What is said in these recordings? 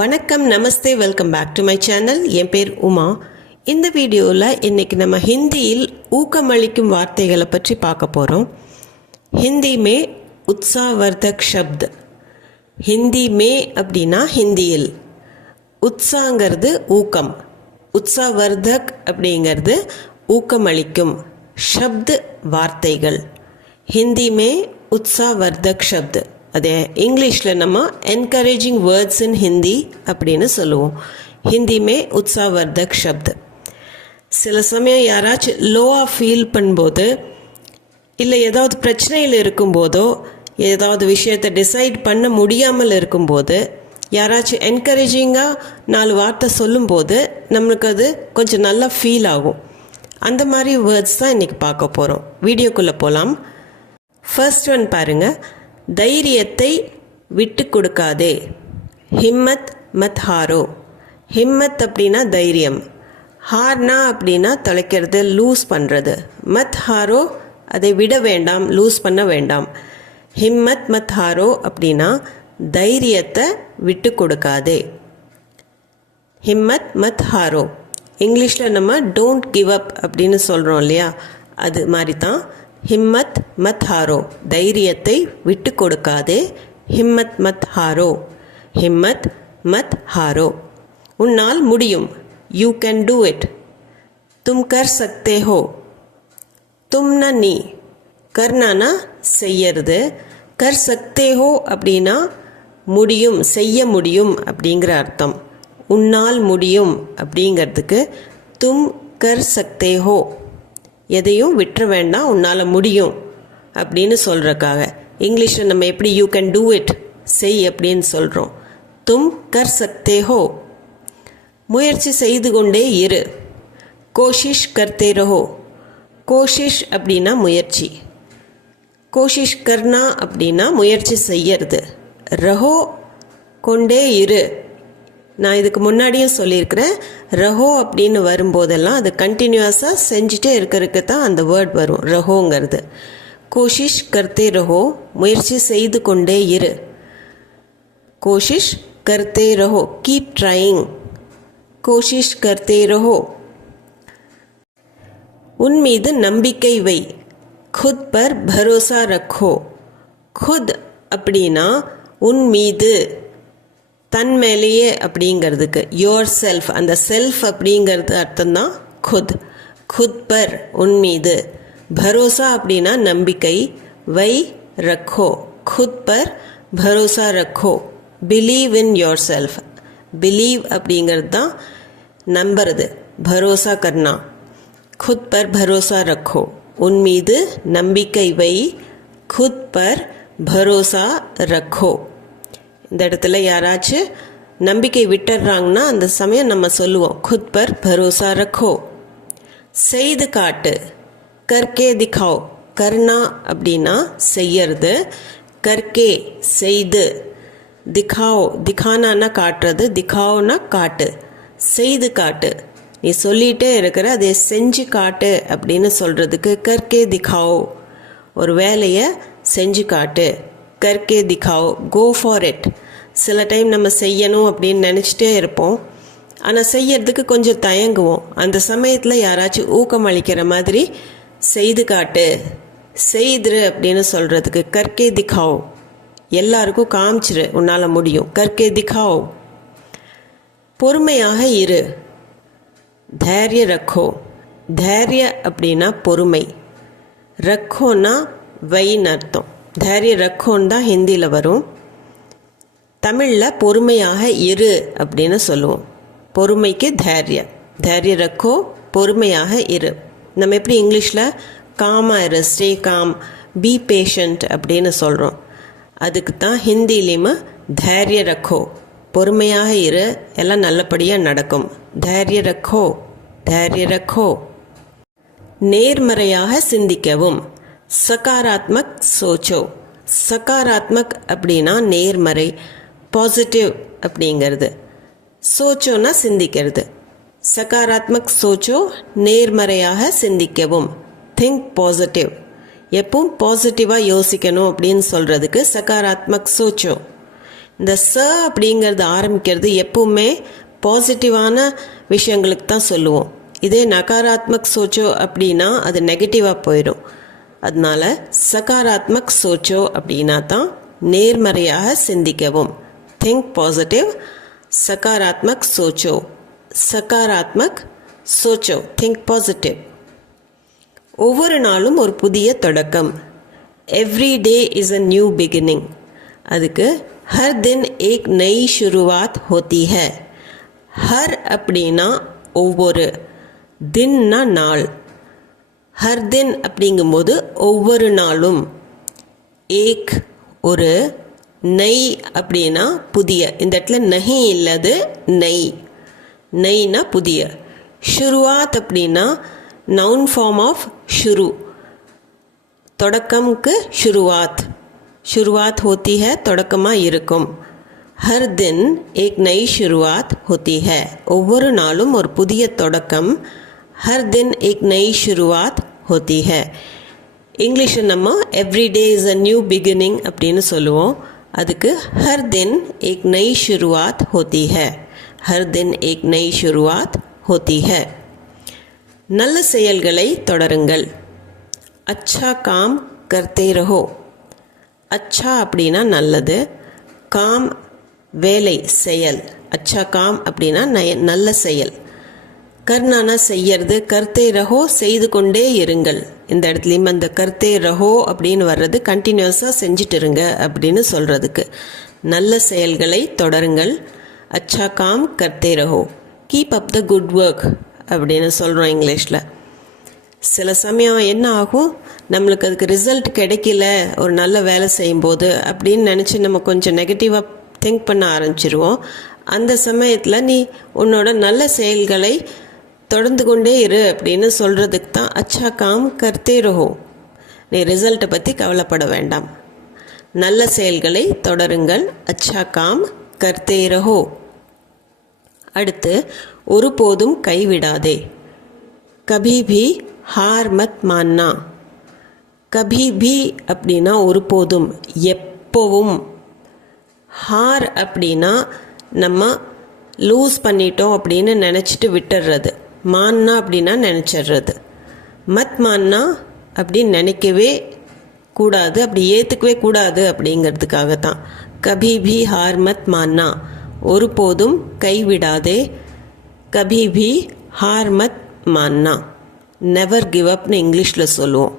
வணக்கம், நமஸ்தே, welcome back to my channel. என் பேர் உமா. இந்த வீடியோவில் இன்றைக்கி நம்ம ஹிந்தியில் ஊக்கமளிக்கும் வார்த்தைகளை பற்றி பார்க்க போகிறோம். ஹிந்தி மே உத்சாவர்தக் ஷப்த். ஹிந்தி மே அப்படின்னா ஹிந்தியில், உத்சாங்கிறது ஊக்கம், உத்சாவர்தக் அப்படிங்கிறது ஊக்கமளிக்கும், ஷப்த் வார்த்தைகள். ஹிந்தி மே உத்சாவர்தக் ஷப்த். அதே இங்கிலீஷில் நம்ம என்கரேஜிங் வேர்ட்ஸ் இன் ஹிந்தி அப்படின்னு சொல்லுவோம். ஹிந்தி மே உத்சாவர்தக் ஷப்த். சில சமயம் யாராச்சும் லோவாக ஃபீல் பண்ணும்போது, இல்லை ஏதாவது பிரச்சனையில் இருக்கும்போதோ, ஏதாவது விஷயத்தை டிசைட் பண்ண முடியாமல் இருக்கும்போது, யாராச்சும் என்கரேஜிங்காக 4 வார்த்தை சொல்லும்போது நம்மளுக்கு அது கொஞ்சம் நல்லா ஃபீல் ஆகும். அந்த மாதிரி வேர்ட்ஸ் தான் இன்றைக்கி பார்க்க போகிறோம். வீடியோக்குள்ளே போகலாம். ஃபர்ஸ்ட் ஒன் பாருங்கள். தைரியத்தை விட்டு கொடுக்காதே. ஹிம்மத் மத் ஹாரோ. ஹிம்மத் அப்படின்னா தைரியம், ஹார்னா அப்படின்னா தொலைக்கிறது, லூஸ் பண்ணுறது. மத் ஹாரோ அதை விட வேண்டாம், லூஸ் பண்ண வேண்டாம். ஹிம்மத் மத் ஹாரோ அப்படின்னா தைரியத்தை விட்டு கொடுக்காதே. ஹிம்மத் மத் ஹாரோ. இங்கிலீஷில் நம்ம டோன்ட் கிவ் அப் அப்படின்னு சொல்கிறோம் இல்லையா, அது மாதிரி தான் ஹிம்மத் மத் ஹாரோ. தைரியத்தை விட்டு கொடுக்காதே. ஹிம்மத் மத் ஹாரோ. ஹிம்மத் மத் ஹாரோ. உன்னால் முடியும். You can do it. தும் கர் சக்தே ஹோ. தும்னா நீ, கர்னானா செய்யறது, கர் சக்தே ஹோ அப்படின்னா முடியும், செய்ய முடியும் அப்படிங்கிற அர்த்தம். உன்னால் முடியும் அப்படிங்கிறதுக்கு தும் கர் சக்தே ஹோ. எதையும் விட்டுற வேண்டாம், உன்னால் முடியும் அப்படின்னு சொல்கிறக்காக. இங்கிலீஷில் நம்ம எப்படி யூ கேன் டூ இட், செய் அப்படின்னு சொல்கிறோம். தும் கர் சக்தே ஹோ. முயற்சி செய்து கொண்டே இரு. கோஷிஷ் கர்த்தே ரஹோ. கோஷிஷ் அப்படின்னா முயற்சி, கோஷிஷ் கர்னா அப்படின்னா முயற்சி செய்யறது. ரஹோ கொண்டே இரு. நான் இதுக்கு முன்னாடியும் சொல்லியிருக்கிறேன், ரஹோ அப்படின்னு வரும்போதெல்லாம் அது கண்டினியூஸாக செஞ்சுட்டே இருக்கிறதுக்கு தான் அந்த வேர்ட் வரும், ரஹோங்கிறது. கோஷிஷ் கர்த்தே ரஹோ, முயற்சி செய்து கொண்டே இரு. கோஷிஷ் கர்த்தே ரஹோ, கீப் ட்ரையிங். கோஷிஷ் கர்த்தே ரஹோ. உன் மீது நம்பிக்கை வை. खुद पर भरोसा रखो. खुद அப்படின்னா உன் மீது, தன் மேலேயே அப்படிங்கிறதுக்கு யோர் செல்ஃப், அந்த செல்ஃப் அப்படிங்கிறது அர்த்தம்தான் खुद. खुद पर உன் மீது, भरोसा அப்படின்னா நம்பிக்கை, வை ரக்கோ, खुद पर भरोसा रखो. Believe in your self. Believe அப்படிங்கிறது தான் நம்புறது, भरोसा करना. खुद पर भरोसा रखो. உன் மீது நம்பிக்கை வை. खुद पर भरोसा रखो. இந்த இடத்துல யாராச்சும் நம்பிக்கை விட்டுறாங்கன்னா அந்த சமயம் நம்ம சொல்லுவோம் खुद पर भरोसा रखो. செய்து காட்டு. கர்கே திகாவ். கர்னா அப்படின்னா செய்யறது, கர்கே செய்து, திகாவ் திகானானா காட்டுறது, திகாவ்னா காட்டு, செய்து காட்டு. நீ சொல்லிகிட்டே இருக்கிற அதை செஞ்சு காட்டு அப்படின்னு சொல்கிறதுக்கு கர்கே திகாவ். ஒரு வேலையை செஞ்சு காட்டு, கர்கே திகாவ், கோ ஃபார் இட். சில டைம் நம்ம செய்யணும் அப்படின்னு நினச்சிட்டே இருப்போம், ஆனால் செய்யறதுக்கு கொஞ்சம் தயங்குவோம். அந்த சமயத்தில் யாராச்சும் ஊக்கம் அளிக்கிற மாதிரி செய்து காட்டு, செய்துரு அப்படின்னு சொல்கிறதுக்கு கர்கே திகாவ். எல்லாருக்கும் காமிச்சிரு, உன்னால் முடியும், கர்கே திகாவ். பொறுமையாக இரு. தைரிய ரக்கோ. தைரிய அப்படின்னா பொறுமை, ரக்கோன்னா வைன்னு அர்த்தம். தைரிய ரக்கோன்னு தான் ஹிந்தியில் வரும். தமிழில் பொறுமையாக இரு அப்படின்னு சொல்லுவோம். பொறுமைக்கு தைரிய, தைரிய ரக்கோ, பொறுமையாக இரு. நம்ம எப்படி இங்கிலீஷில் காமாக இரு, ஸ்டே காம், பி பேஷண்ட் அப்படின்னு சொல்கிறோம். அதுக்கு தான் ஹிந்திலையுமே தைரிய ரக்கோ, பொறுமையாக இரு, எல்லாம் நல்லபடியாக நடக்கும். தைரிய ரக்கோ, தைரிய ரக்கோ. நேர்மறையாக சிந்திக்கவும். சகாராத்மக் சோச்சோ. சகாராத்மக் அப்படின்னா நேர்மறை, பாசிட்டிவ் அப்படிங்கிறது. சோச்சோன்னா சிந்திக்கிறது. சகாராத்மக் சோச்சோ, நேர்மறையாக சிந்திக்கவும். Think positive. எப்பவும் பாசிட்டிவாக யோசிக்கணும் அப்படின்னு சொல்கிறதுக்கு சகாராத்மக் சோச்சோ. இந்த அப்படிங்கிறது ஆரம்பிக்கிறது எப்பவுமே பாசிட்டிவான விஷயங்களுக்கு தான் சொல்லுவோம். இதே நகாராத்மக் சோச்சோ அப்படின்னா அது நெகட்டிவாக போயிடும். அதனால சகாராத்மக் சோச்சோ அப்படின்னா தான் நேர்மறையாக சிந்திக்கவும். Think positive. சகாராத்மக் சோச்சோ. சகாராத்மக் சோச்சோ, திங்க் பாசிட்டிவ். ஒவ்வொரு நாளும் ஒரு புதிய தொடக்கம். Every day is a new beginning. அதுக்கு ஹர் தின் ஏக் நई शुरुआत होती है. ஹர் அப்படின்னா ஒவ்வொரு, தின்னா நாள். ஹர் தின் அப்படிங்கும்போது ஒவ்வொரு நாளும். ஏக் ஒரு, நई அப்படின்னா புதிய. இந்த இடத்துல நஹி இல்லது நई. நईனா புதிய. शुरुआत அப்படின்னா நவுன் ஃபார்ம் ஆஃப் शुरू. தொடக்கம்க்கு शुरुआत. शुरुआत होती है தொடக்கமாக இருக்கும். हर दिन एक नई शुरुआत होती है. ஒவ்வொரு நாளும் ஒரு புதிய தொடக்கம். हर दिन एक नई शुरुआत होती है. இங்கிலீஷில் நம்ம every day is a new beginning அப்படின்னு சொல்லுவோம். அதுக்கு हर दिन एक नई शुरुआत होती है. हर दिन एक नई शुरुआत होती है. நல்ல செயல்களை தொடருங்கள். अच्छा काम करते रहो. अच्छा அப்படின்னா நல்லது. काम வேலை, செயல். अच्छा काम அப்படின்னா நல்ல செயல். கர்னானா செய்யறது. கர்த்தே ரஹோ செய்து கொண்டே இருங்கள். இந்த இடத்துலையும் அந்த கர்த்தே ரஹோ அப்படின்னு வர்றது கண்டினியூஸாக செஞ்சுட்டு இருங்க அப்படின்னு சொல்கிறதுக்கு. நல்ல செயல்களை தொடருங்கள். अच्छा काम करते रहो. Keep up the good work அப்படின்னு சொல்கிறோம் இங்கிலீஷில். சில சமயம் என்ன ஆகும், நம்மளுக்கு அதுக்கு ரிசல்ட் கிடைக்கல ஒரு நல்ல வேலை செய்யும்போது அப்படின்னு நினச்சி நம்ம கொஞ்சம் நெகட்டிவாக திங்க் பண்ண ஆரம்பிச்சிருவோம். அந்த சமயத்தில் நீ உன்னோட நல்ல செயல்களை தொடர்ந்து கொண்டே இரு அப்படின்னு சொல்கிறதுக்கு தான் அச்சா காம் கர்த்தே ரஹோ. நீ ரிசல்ட்டை பற்றி கவலைப்பட வேண்டாம். நல்ல செயல்களை தொடருங்கள். அச்சா காம் கர்த்தே ரஹோ. அடுத்து, ஒருபோதும் கைவிடாதே. கபி பி ஹார் மத் மான்னா. கபி பி அப்படின்னா ஒருபோதும், எப்போவும். ஹார் அப்படின்னா நம்ம லூஸ் பண்ணிட்டோம் அப்படின்னு நினச்சிட்டு விட்டுடுறது. மான்னா அப்படின்னா நினச்சிடுறது. மத் மான்னா அப்படின்னு நினைக்கவே கூடாது, அப்படி ஏற்றுக்கவே கூடாது அப்படிங்கிறதுக்காகத்தான். கபி பி ஹார் மத் மான்னா, ஒருபோதும் கைவிடாதே. கபி பி ஹார் மத் மான்னா, நெவர் கிவ் அப்னு இங்கிலீஷில் சொல்லுவோம்.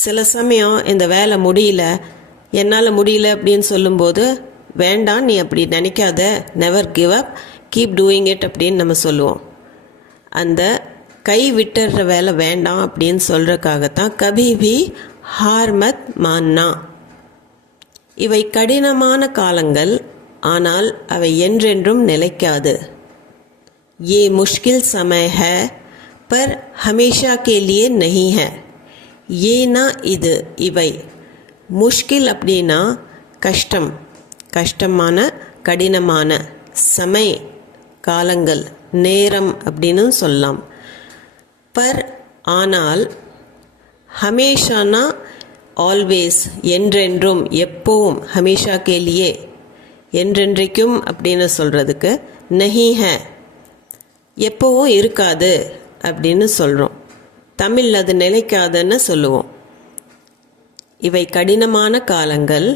சில சமயம் இந்த வேலை முடியல, என்னால் முடியல அப்படின்னு சொல்லும்போது, வேண்டாம் நீ அப்படி நினைக்காத, never give up, keep doing it அப்படின்னு நம்ம சொல்லுவோம். அந்த கை விட்டுற வேலை வேண்டாம் அப்படின்னு சொல்கிறதுக்காகத்தான் கபி பி ஹார் மத் மான்னா. இவை கடினமான காலங்கள், ஆனால் அவை என்றென்றும் நிலைக்காது. ये मुश्किल समय है पर हमेशा के लिए नहीं है. ஏனா இது, இவை. முஷ்கில் அப்படின்னா கஷ்டம், கஷ்டமான, கடினமான. சமய காலங்கள், நேரம் அப்படின்னு சொல்லலாம். பர் ஆனால், ஹமேஷானா ஆல்வேஸ், என்றென்றும், எப்பவும். ஹமேஷா கேலியே என்றென்றைக்கும் அப்படின்னு சொல்கிறதுக்கு நஹி ஹே, எப்போவும் இருக்காது அப்படின்னு சொல்கிறோம். தமிழ் அது நிலைக்காதுன்னு சொல்லுவோம். இவை கடினமான காலங்கள்,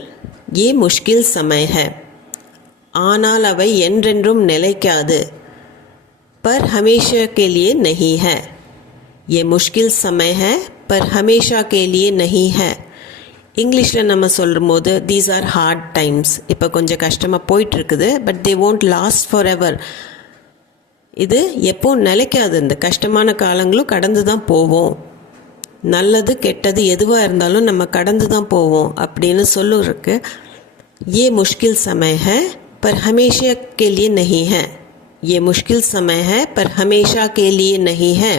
ஏ முஷ்கில் சமய ஹை, ஆனால் அவை என்றென்றும் நிலைக்காது. பர் ஹமேஷா கே லியே நஹி ஹை. ये मुश्किल समय है पर हमेशा के लिए नहीं है. இங்கிலீஷில் நம்ம சொல்லும் போது தீஸ் ஆர் ஹார்ட் டைம்ஸ், இப்போ கொஞ்சம் கஷ்டமாக போயிட்டுருக்குது, but they won't last for ever. இது எப்போ நிலைக்காது. இந்த கஷ்டமான காலங்களும் கடந்து தான் போவோம். நல்லது கெட்டது எதுவாக இருந்தாலும் நம்ம கடந்து தான் போவோம் அப்படின்னு சொல்லுறதுக்கு ये मुश्किल समय है पर हमेशा के लिए नहीं है. ये मुश्किल समय है पर हमेशा के लिए नहीं है.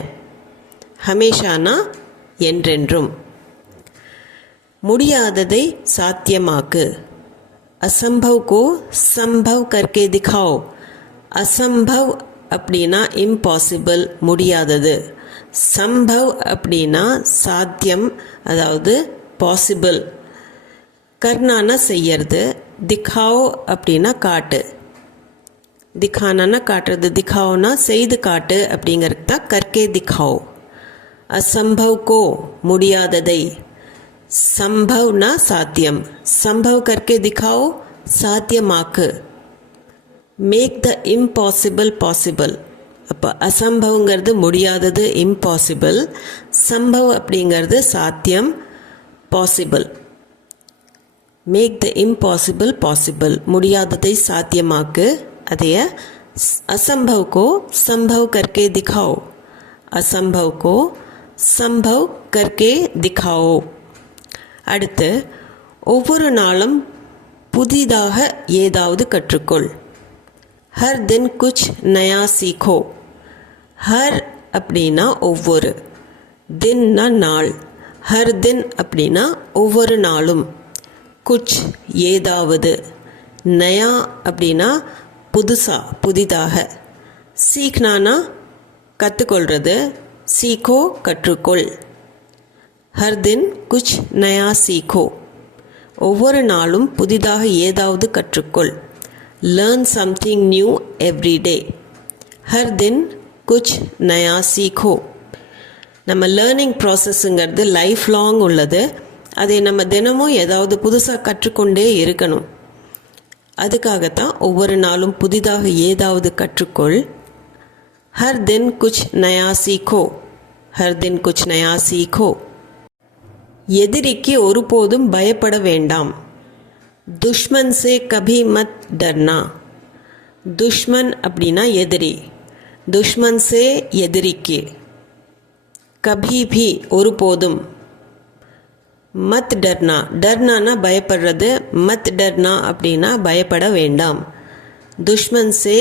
ஹமேஷானா என்றென்றும். முடியாததை சாத்தியமாக்கு. அசம்பவ் கோ சம்பவ் கர்கே திகாவ். அசம்பவ் அப்படின்னா இம்பாசிபிள், முடியாதது. சம்பவ் அப்படின்னா சாத்தியம், அதாவது பாசிபிள். கர்னானா செய்யறது, திகாவோ அப்படின்னா காட்டு, திகானானா காட்டுறது, திகாவோனா செய்து காட்டு அப்படிங்கிறது தான் கர்கே திகாவோ. அசம்பவ் கோ முடியாததை, சம்பவ்னா சாத்தியம், சம்பவ் கர்கே திகாவோ சாத்தியமாக்கு. Make the impossible possible. அப்போ அசம்பவங்கிறது முடியாதது, இம்பாசிபிள். சம்பவ் அப்படிங்கிறது சாத்தியம், possible. Make the impossible possible, முடியாததை சாத்தியமாக்கு. அதைய असंभव को संभव करके दिखाओ, असंभव को संभव करके दिखाओ. அடுத்து ஒவ்வொரு நாளும் புதிதாக ஏதாவது கற்றுக்கொள். हर दिन कुछ नया सीखो. हर அப்படின்னா ஒவ்வொரு, தின்னா நாள், हर दिन அப்படின்னா ஒவ்வொரு நாளும், குச் ஏதாவது, நயா அப்படின்னா புதுசா புதிதாக, சீக்னானா கற்றுக்கொள்வது, சீக்கோ கற்றுக்கொள். ஹர் தின் குச் நயா சீக்கோ, ஒவ்வொரு நாளும் புதிதாக ஏதாவது கற்றுக்கொள். Learn something new every day. ஹர் தின் குச் நயா சீக்கோ. நம்ம லேர்னிங் ப்ராசஸ்ஸுங்கிறது லைஃப் லாங் உள்ளது. அதை நம்ம தினமும் ஏதாவது புதுசாக கற்றுக்கொண்டே இருக்கணும். அதுக்காகத்தான் ஒவ்வொரு நாளும் புதிதாக ஏதாவது கற்றுக்கொள். ஹர் தின் குச் நயா சீக்கோ, ஹர் தின் குச் நயா சீக்கோ. எதிரிக்கு ஒருபோதும் பயப்பட வேண்டாம். துஷ்மன் சே கபி மத் டர்னா. துஷ்மன் அப்படின்னா எதிரி, துஷ்மன் சே எதிரிக்கு, கபி பி ஒருபோதும், மத் டர்னா, டர்னானா பயப்படுறது, மத் டர்னா அப்படின்னா பயப்பட வேண்டாம். துஷ்மன் சே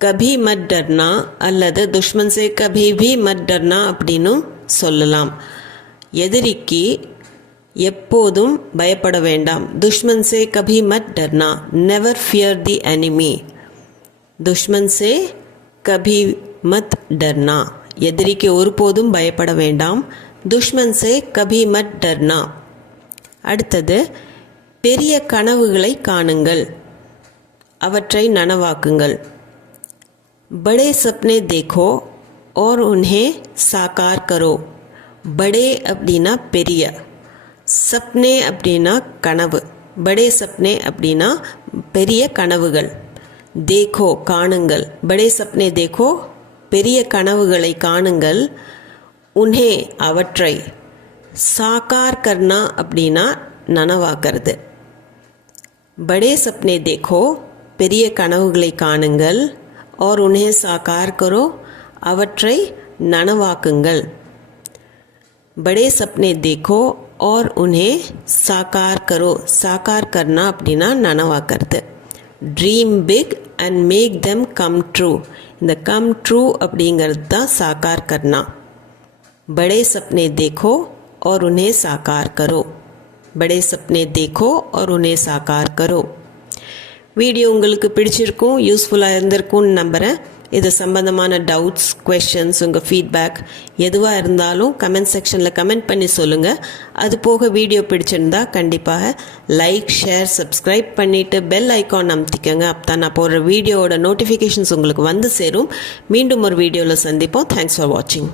கபி மத் டர்னா அல்லது துஷ்மன் சே கபி பி மத் டர்னா அப்படின்னு சொல்லலாம். எதிரிக்கு எப்போதும் பயப்பட வேண்டாம். துஷ்மன் சே கபி மத் டர்னா, நெவர் ஃபியர் தி எனிமி. துஷ்மன் சே கபி மத் டர்னா, எதிரிக்கு ஒருபோதும் பயப்பட வேண்டாம். துஷ்மன் சே கபி மத் டர்னா. அடுத்தது பெரிய கனவுகளை காணுங்கள், அவற்றை நனவாக்குங்கள். படே சப்னே தேக்கோ और उन्हें साकार करो. படே அப்படின்னா பெரிய, சப்னே அப்படின்னா கனவு, படே சப்னே அப்படின்னா பெரிய கனவுகள். தேக்கோ காணுங்கள், படே சப்னே தேக்கோ பெரிய கனவுகளை காணுங்கள். உன்ஹே அவற்றை, சாக்கார் கர்னா அப்படின்னா நனவாக்கிறது. படே சப்னே தேக்கோ பெரிய கனவுகளை காணுங்கள், और उन्हें साकार करो அவற்றை நனவாக்குங்கள். படே சப்னே தேக்கோ और उन्हें साकार करो, சாக்கார் கர்னா அப்படின்னா நனவாக்கிறது. Dream big and make them come true. இந்த கம் ட்ரூ அப்படிங்கிறது தான் சாக்கார் கர்னா. बड़े सपने देखो और उन्हें साकार करो. बड़े सपने देखो और उन्हें साकार करो. வீடியோ உங்களுக்கு பிடிச்சிருக்கும், யூஸ்ஃபுல்லாக இருந்திருக்கும்னு நம்புகிறேன். இது சம்பந்தமான டவுட்ஸ், குவெஷன்ஸ், உங்கள் ஃபீட்பேக் எதுவாக இருந்தாலும் கமெண்ட் செக்ஷனில் கமெண்ட் பண்ணி சொல்லுங்கள். அது போக வீடியோ பிடிச்சிருந்தா கண்டிப்பாக லைக், ஷேர், சப்ஸ்கிரைப் பண்ணிவிட்டு பெல் ஐக்கான் அமுத்திக்கங்க. அப்போ தான் நான் போடுற வீடியோவோட நோட்டிஃபிகேஷன்ஸ் உங்களுக்கு வந்து சேரும். மீண்டும் ஒரு வீடியோவில் சந்திப்போம். தேங்க்ஸ் ஃபார் வாட்சிங்.